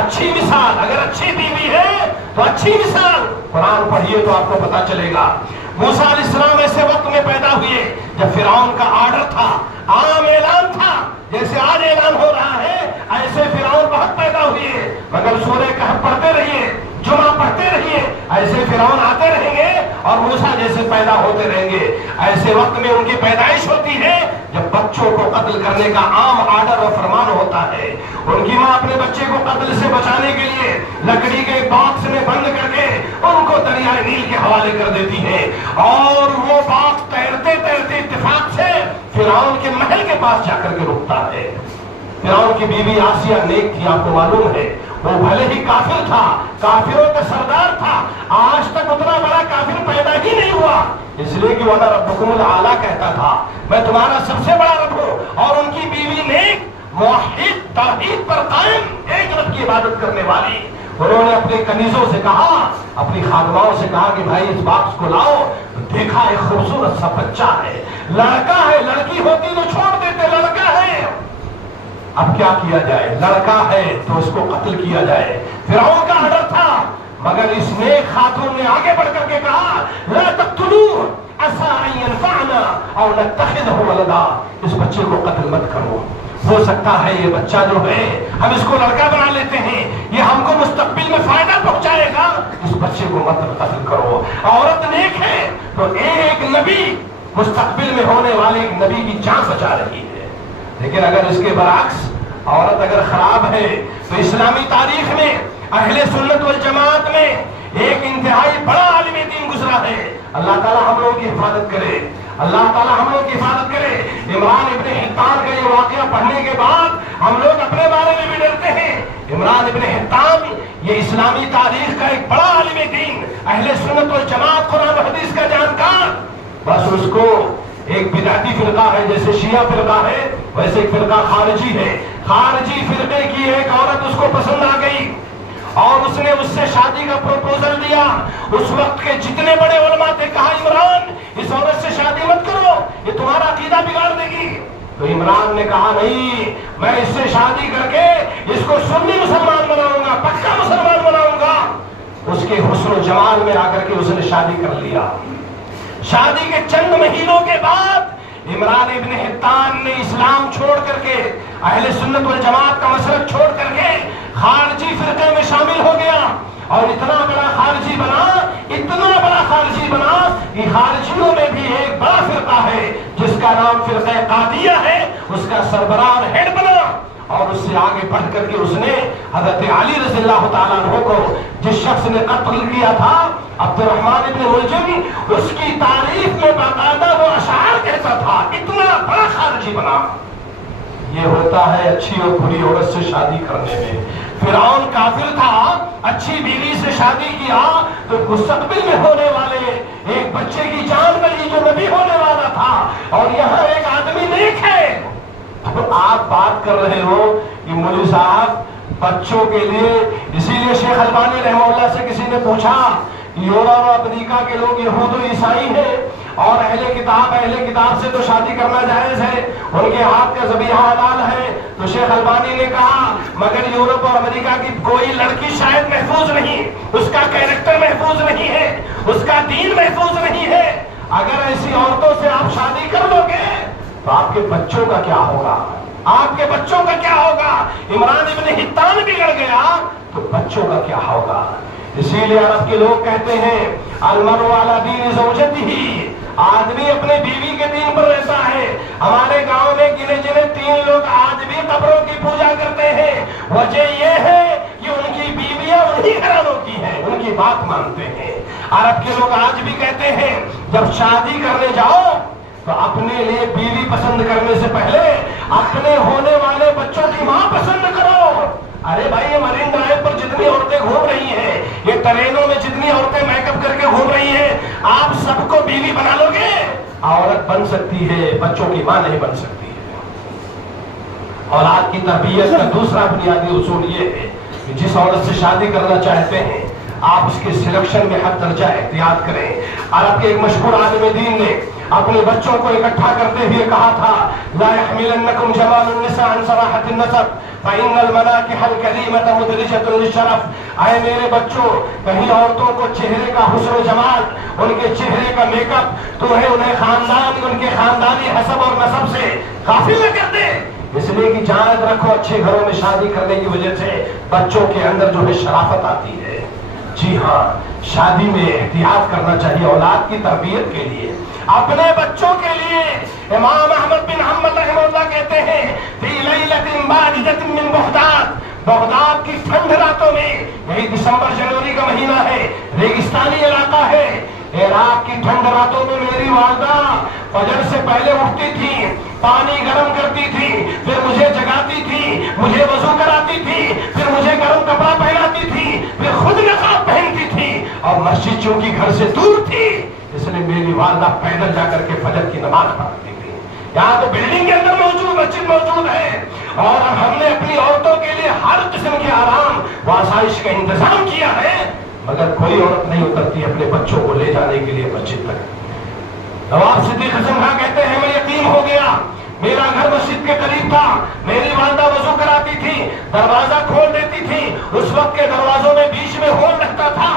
اچھی مثال، اگر اچھی بیوی ہے تو اچھی مثال قرآن پڑھیے تو آپ کو پتا چلے گا۔ موسیٰ علیہ السلام ایسے وقت میں پیدا ہوئے جب فرعون کا آرڈر تھا، عام اعلان تھا، جیسے آج اعلان ہو رہا ہے، ایسے فرعون بہت پیدا ہوئے، مگر سورہ کہف پڑھتے رہیے، جمعہ پڑھتے رہیے، ایسے فرعون آتے رہیں گے اور موسیٰ جیسے پیدا ہوتے رہیں گے۔ ایسے وقت میں ان کی پیدائش ہوتی ہے جب بچوں کو قتل کرنے کا عام آرڈر اور فرمان ہوتا ہے۔ ان کی ماں اپنے بچے کو قتل سے بچانے کے لیے لکڑی کے باکس میں بند کر کے ان کو دریائے نیل کے حوالے کر دیتی ہے، اور وہ باکس تیرتے تیرتے اتفاق سے فرعون کے محل کے پاس جا کر کے رکتا ہے۔ فرعون کی بیوی آسیہ نیک تھی، آپ کو معلوم ہے، وہ بھلے ہی کافر تھا، کافروں کا سردار تھا، آج تک اتنا بڑا کافر پیدا ہی نہیں ہوا، اس لیے کہ وہ ربکم الاعلیٰ کہتا تھا، میں تمہارا سب سے بڑا رب ہوں۔ اور ان کی بیوی نیک، موحد، توحید پر قائم، ایک رب کی عبادت کرنے والی۔ انہوں نے اپنے کنیزوں سے کہا، اپنی خادماؤں سے کہا کہ بھائی اس باکس کو لاؤ، دیکھا ایک خوبصورت سا بچہ ہے، لڑکا ہے، لڑکی ہوتی تو چھوڑ دیتے، لڑکا ہے، اب کیا کیا جائے؟ لڑکا ہے تو اس کو قتل کیا جائے۔ فرعون کا آرڈر تھا، مگر اس نیک خاتون نے آگے بڑھ کر کے کہا لا تقتلوه عسى ان ينفعنا او نتخذه ولدا، اس بچے کو قتل مت کرو، ہو سکتا ہے یہ بچہ جو ہے ہم اس کو لڑکا بنا لیتے ہیں، یہ ہم کو مستقبل میں فائدہ پہنچائے گا، اس بچے کو مت قتل کرو۔ عورت نیک ہے تو ایک نبی مستقبل میں ہونے والے ایک نبی کی جان بچا رہی ہے، لیکن اگر اس کے برعکس عورت اگر خراب ہے تو اسلامی تاریخ میں اہل سنت والجماعت میں ایک انتہائی بڑا عالم دین گزرا ہے۔ اللہ تعالی ہم لوگوں کی حفاظت کرے، اللہ تعالی ہم لوگ کی حفاظت کرے۔ عمران ابن حطان کا یہ واقعہ پڑھنے کے بعد ہم لوگ اپنے بارے میں بھی ڈرتے ہیں۔ عمران ابن حطان یہ اسلامی تاریخ کا ایک بڑا عالم دین، اہل سنت والجماعت قرآن و حدیث کا جانکار، بس اس کو ایک بدعتی فرقہ ہے، جیسے شیعہ فرقہ ہے ویسے ایک فرقہ خارجی ہے، خارجی فرقے کی ایک عورت اس کو پسند آ گئی اور اس نے اس سے شادی کا پروپوزل دیا۔ اس وقت کے جتنے بڑے علماء تھے، کہا عمران اس عورت سے شادی مت کرو، یہ تمہارا عقیدہ بگاڑ دے گی۔ تو عمران نے کہا نہیں، میں اس سے شادی کر کے اس کو سنی مسلمان بناؤں گا، پکا مسلمان بناؤں گا۔ اس کے حسن و جمال میں آ کر کے اس نے شادی کر لیا۔ شادی کے چند مہینوں کے بعد عمران ابن حطان نے اسلام چھوڑ کر کے، اہل سنت والجماعت کا مسلک چھوڑ کر کے خارجی فرقے میں شامل ہو گیا، اور اتنا بڑا خارجی بنا، اتنا بڑا خارجی بنا کہ خارجیوں میں بھی ایک بڑا فرقہ ہے جس کا نام فرقہ قادیہ ہے، اس کا سربراہ ہیڈ بنا، اور اس سے آگے بڑھ کر کے اس نے حضرت علی رضی اللہ تعالیٰ عنہ کو، جس شخص نے قتل کیا تھا عبد الرحمن ابن ملجم، اس کی تعریف میں باقاعدہ وہ اشعار کہتا تھا، اتنا بڑا خارجی بنا۔ یہ ہوتا ہے اچھی اور بری عورت سے شادی کرنے میں۔ فرعون کافر تھا، اچھی بیوی سے شادی کیا تو مستقبل میں ہونے والے ایک بچے کی جان بلی جو نبی ہونے والا تھا، اور یہاں ایک آدمی نیک ہے۔ تو آپ بات کر رہے ہو کہ مولوی صاحب بچوں کے لیے، اسی لیے شیخ البانی رحمہ اللہ سے کسی نے پوچھا یورپ اور امریکہ کے لوگ یہود و عیسائی ہیں اور اہل کتاب سے تو شادی کرنا جائز ہے، ان کے ہاتھ کا ذبیحہ حلال ہے، تو شیخ البانی نے کہا مگر یورپ اور امریکہ کی کوئی لڑکی شاید محفوظ نہیں، اس کا کیریکٹر محفوظ نہیں ہے، اس کا دین محفوظ نہیں ہے، اگر ایسی عورتوں سے آپ شادی کر لو گے تو آپ کے بچوں کا کیا ہوگا، آپ کے بچوں کا کیا ہوگا؟ عمران ابن حطان بگڑ گیا تو بچوں کا کیا ہوگا؟ اسی لیے عرب کے لوگ کہتے ہیں المرء علی دین زوجتہ، آدمی اپنے بیوی کے دین پر رہتا ہے۔ ہمارے گاؤں میں گنے چنے 3 لوگ آج بھی قبروں کی پوجا کرتے ہیں، وجہ یہ ہے کہ ان کی بیویاں انہی گھرانوں کی ہیں، ان کی بات مانتے ہیں۔ عرب کے لوگ آج بھی کہتے ہیں جب شادی کرنے جاؤ تو اپنے لیے بیوی پسند کرنے سے پہلے اپنے ہونے والے بچوں کی ماں پسند کرو۔ ارے بھائی، یہ مرین ڈرائیو پر جتنی عورتیں گھوم رہی ہیں، یہ ٹرینوں میں جتنی عورتیں میک اپ کر کے گھوم رہی ہیں، آپ سب کو بیوی بنا لو گے؟ عورت بن سکتی ہے، بچوں کی ماں نہیں بن سکتی ہے۔ اولاد کی تربیت کا دوسرا بنیادی اصول یہ ہے کہ جس عورت سے شادی کرنا چاہتے ہیں آپ اس کے سلیکشن میں ہر درجہ احتیاط کریں۔ عرب کے ایک مشہور عالم دین نے اپنے بچوں کو اکٹھا کرتے ہوئے کہا تھا لا يحملنكم جمال النساء عن صراحة النسب فإن المناكح الكريمة مدرجة للشرف۔ اے میرے بچوں، کہیں عورتوں کو چہرے کا حسن و جمال، ان کے چہرے کا میک اپ تمہیں انہیں خاندان، ان کے خاندانی حسب اور نسب سے غافل نہ کر دے۔ اس لیے کہ جانت رکھو اچھے گھروں میں شادی کرنے کی وجہ سے بچوں کے اندر جو ہے شرافت آتی ہے۔ جی ہاں، شادی میں احتیاط کرنا چاہیے اولاد کی تربیت کے لیے، اپنے بچوں کے لیے۔ امام احمد بن حنبل رحمہ اللہ کہتے ہیں فی لیلۃ باردۃ من بغداد، بغداد کی ٹھنڈ راتوں میں، یہی دسمبر جنوری کا مہینہ ہے، ریگستانی علاقہ ہے، عراق کی ٹھنڈ راتوں میں میری والدہ فجر سے پہلے اٹھتی تھی، پانی گرم کرتی تھی، پھر مجھے جگاتی تھی، مجھے وضو کراتی تھی، پھر مجھے گرم کپڑا پہناتی تھی، پھر خود نقاب پہنتی تھی، اور مسجد چونکہ گھر سے دور تھی اس لیے میری والدہ پیدل جا کر کے فجر کی نماز پڑھتی تھی۔ یہاں تو بلڈنگ کے اندر مسجد موجود ہے، اور ہم نے اپنی عورتوں کے لیے ہر قسم کے آرام و آسائش کا انتظام کیا ہے، مگر کوئی عورت نہیں اترتی اپنے بچوں کو لے جانے کے لیے مسجد تک۔ نواب صدیق حسن خان کہتے ہیں میں یتیم ہو گیا، میرا گھر مسجد کے قریب تھا، میری والدہ وضو کراتی تھی، دروازہ کھول دیتی تھی، اس وقت کے دروازوں میں بیچ میں ہول رکھتا تھا،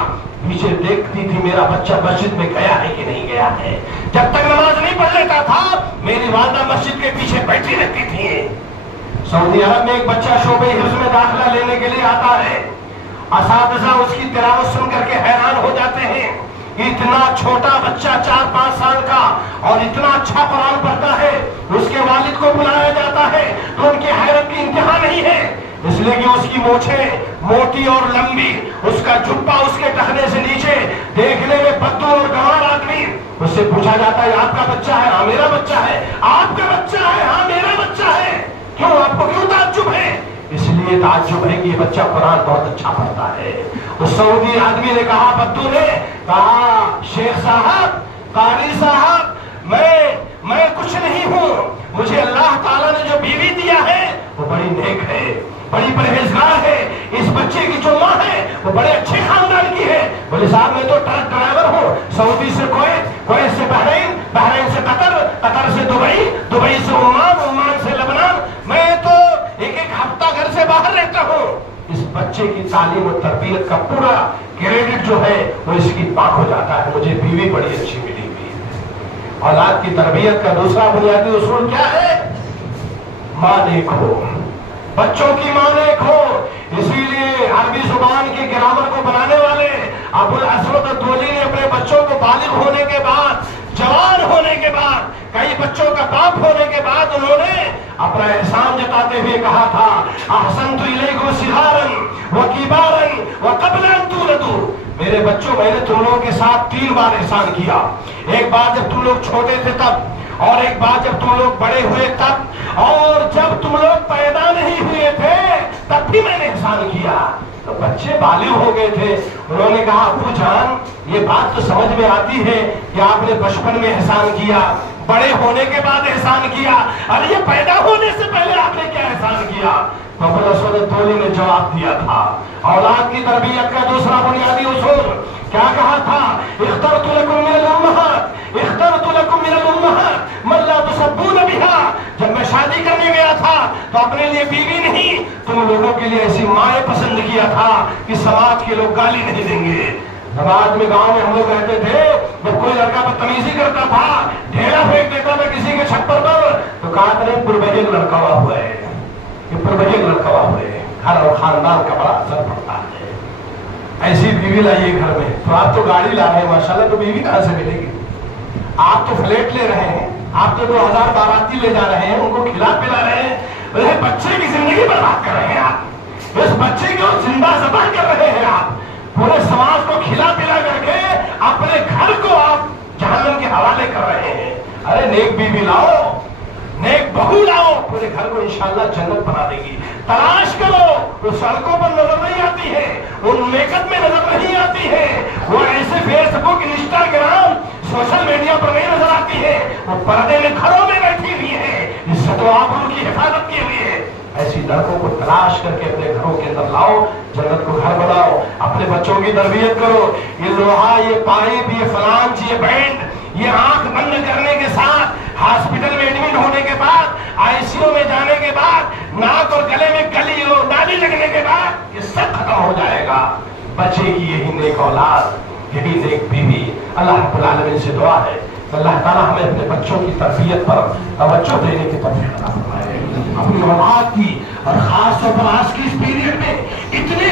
پیچھے دیکھتی تھی میرا بچہ مسجد میں گیا ہے کہ نہیں گیا ہے۔ جب تک نماز نہیں پڑھ لیتا تھا میری والدہ مسجد کے پیچھے بیٹھی رہتی تھی۔ سعودی عرب میں ایک بچہ شعبہ حفظ میں داخلہ لینے کے لیے آتا ہے، اساتذہ اس کی تلاوت سن کر کے حیران ہو جاتے ہیں، اتنا چھوٹا بچہ 4-5 سال کا اور اتنا اچھا قرآن پڑھتا ہے، اس کے والد کو بلایا جاتا ہے تو ان کی حیرت کی انتہا نہیں ہے، اس لیے کہ اس کی مونچھیں موٹی اور لمبی، اس کا جبہ اس کے ٹخنے سے نیچے، دیکھنے میں بدو اور گنوار آدمی۔ اس سے پوچھا جاتا ہے آپ کا بچہ ہے؟ ہاں میرا بچہ ہے۔ آپ کا بچہ ہے؟ ہاں میرا بچہ ہے۔ کیوں؟ آپ کو کیوں تعجب ہے؟ اس لیے تعجب ہے کہ یہ بچہ قرآن بہت اچھا پڑھتا ہے۔ اس سعودی آدمی نے کہا، بدو نے کہا، شیخ صاحب، قاری صاحب، میں کچھ نہیں ہوں، مجھے اللہ تعالیٰ نے جو بیوی دیا ہے وہ بڑی نیک ہے، بڑی پرہیزگار ہے، اس بچے کی جو ماں ہے وہ بڑے اچھے خاندان کی ہے۔ بولے صاحب میں تو ٹرک ڈرائیور ہوں، سعودی سے کویت، کویت سے بحرین، بحرین سے قطر، قطر سے دبئی، دبئی سے عمان، عمان سے لبنان، میں تو ایک ہفتہ گھر سے باہر رہتا ہوں۔ اس بچے کی تعلیم و تربیت کا پورا کریڈٹ جو ہے وہ اس کی پاک ہو جاتا ہے، مجھے بیوی بڑی اچھی ملی ہوئی ہے۔ اولاد کی تربیت کا دوسرا بنیادی اصول کیا ہے؟ ماں نیک ہو، بچوں کی ماں نیک ہو۔ اسی لیے عربی زبان کی گرامر کو بنانے والے ابو الاسود الدولی نے اپنے بچوں کو بالغ ہونے کے بعد، جوان ہونے کے بعد، کئی بچوں کا باپ ہونے کے بعد انہوں نے اپنا احسان جتاتے ہوئے کہا تھا، احسنت الیکم صغارا وکبارا وقبل ان تولدوا۔ میرے بچوں، میں نے تم لوگوں کے ساتھ 3 بار احسان کیا، ایک بار جب تم لوگ چھوٹے تھے تب، اور ایک بار جب تم لوگ بڑے ہوئے تب، اور جب تم لوگ پیدا نہیں ہوئے تھے تب بھی میں نے احسان کیا۔ تو بچے بالغ ہو گئے تھے، انہوں نے کہا، ابو جان یہ بات تو سمجھ میں آتی ہے کہ آپ نے بچپن میں احسان کیا، بڑے ہونے کے بعد احسان کیا، اور یہ پیدا ہونے سے پہلے آپ نے کیا احسان کیا؟ تو ابو الاسود الدولی نے جواب دیا تھا، اولاد کی تربیت کا دوسرا بنیادی اصول کیا کہا تھا؟ اخترت لکم من الامہات، اخترت لکم من الامہات من لا تصبون بہا۔ جب میں شادی کرنے گیا تھا تو اپنے لیے بیوی نہیں، تم لوگوں کے لیے ایسی مائیں پسند کیا تھا کہ سماج کے لوگ گالی نہیں دیں گے۔ سماج میں، گاؤں میں ہم لوگ رہتے تھے، جب کوئی لڑکا بدتمیزی کرتا تھا، ڈھیلا پھینک دیتا تھا کسی کے چھپر پر، تو کہا کرے پربجن لڑکا ہوا ہے، یہ پربجن لڑکا ہوا ہے۔ گھر اور خاندان کا بڑا اثر پڑتا ہے۔ ایسی بیوی لائیے گھر میں، تو آپ تو گاڑی لا رہے ہیں ماشاءاللہ، تو بیوی کہاں سے ملے گی؟ آپ تو فلیٹ لے رہے ہیں، آپ تو 2000 باراتی لے جا رہے ہیں، ان کو کھلا پلا رہے ہیں، بچے کی زندگی برباد کر رہے ہیں آپ، اس بچے کو زندہ ذبح کر رہے ہیں آپ، پورے سماج کو کھلا پلا کر کے اپنے گھر کو آپ جہنم کے حوالے کر رہے ہیں۔ ارے نیک بیوی لاؤ، نیک بہو لاؤ، پورے گھر کو انشاءاللہ جنت بنا دے گی۔ تلاش کرو، وہ سڑکوں پر نظر نہیں آتی ہے، وہ میک اپ میں نظر نہیں آتی ہے، وہ ایسے فیس بک، انسٹاگرام، سوشل میڈیا پر نہیں نظر آتی ہے، وہ پردے میں گھروں میں بیٹھی ہوئی ہے، عزت و آبرو کی حفاظت کے لیے۔ ایسی لڑکوں کو تلاش کر کے اپنے گھروں کے اندر لاؤ، جنت کو گھر بناؤ، اپنے بچوں کی تربیت کرو۔ یہ لوہا، یہ پائپ، یہ فلانچ، یہ بینڈ، یہ آنکھ بند کرنے کے ساتھ، ہاسپٹل میں ایڈمٹ ہونے کے بعد، آئی سی یو میں جانے کے بعد، ناک اور گلے میں گلی اور نالی لگنے کے بعد یہ سب ختم ہو جائے گا۔ بچے کی یہی نیک اولاد، یہی نیک بیوی۔ اللہ رب العالمین سے دعا ہے کہ اللہ تعالیٰ ہمیں اپنے بچوں کی تربیت پر توجہ دینے کی توفیق عطا فرمائے۔ اپنی اولاد کی، اور خاص طور پر آج کی اس پیریڈ میں اتنے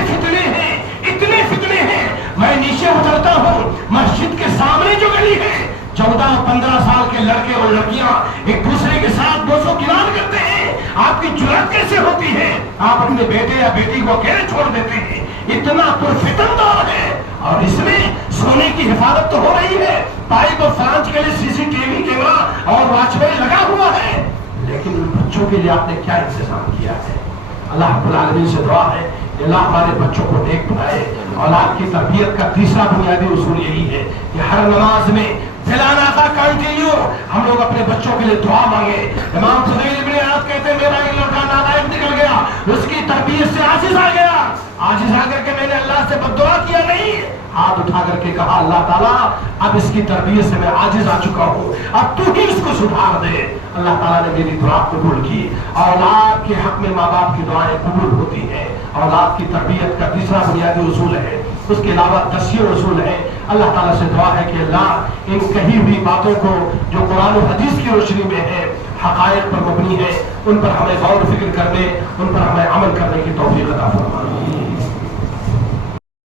فتنے ہیں، میں نیچے اترتا ہوں، مسجد کے سامنے جو گلی ہے، 14-15 سال کے لڑکے اور لڑکیاں ایک دوسرے کے ساتھ بوسو گران کرتے ہیں۔ آپ کی جرأت کیسے ہوتی ہے؟ آپ اپنے بیٹے یا بیٹی کو اکیلے چھوڑ دیتے ہیں۔ اتنا پرفتن دور ہے، اور اس میں سونے کی حفاظت تو ہو رہی ہے، پائپ اور فرانچ کے لیے CCTV کیمرہ اور واچ مین لگا ہوا ہے، لیکن ان بچوں کے لیے آپ نے کیا انتظام کیا ہے؟ اللہ رب العالمین سے دعا ہے کہ اللہ ہمارے بچوں کو نیک بنائے۔ اولاد کی تربیت کا تیسرا بنیادی اصول یہی ہے کہ ہر نماز میں بلا ناغہ کنٹینیو ہم لوگ اپنے بچوں کے لیے دعا مانگے۔ امام فضیل ابن عیاض کہتے ہیں، میرا ایک لڑکا نالائق نکل گیا، اس کی تربیت سے عاجز آ گیا، عاجز آ کر کے میں نے اللہ سے بد دعا کیا نہیں، ہاتھ اٹھا کر کے کہا، اللہ تعالیٰ اب اس کی تربیت سے میں عاجز آ چکا ہوں، اب تو ہی اس کو سدھار دے۔ اللہ تعالیٰ نے میری دعا قبول کی۔ اولاد کے حق میں ماں باپ کی دعائیں قبول ہوتی ہیں۔ اولاد کی تربیت کا تیسرا بنیادی اصول ہے، اس کے علاوہ 10 اصول ہے۔ اللہ تعالیٰ سے دعا ہے کہ اللہ ان کہی ہوئی باتوں کو جو قرآن و حدیث کی روشنی میں ہے حقائق پر مبنی ہے، ان پر ہمیں غور و فکر کرنے، ان پر ہمیں عمل کرنے کی توفیق عطا فرما۔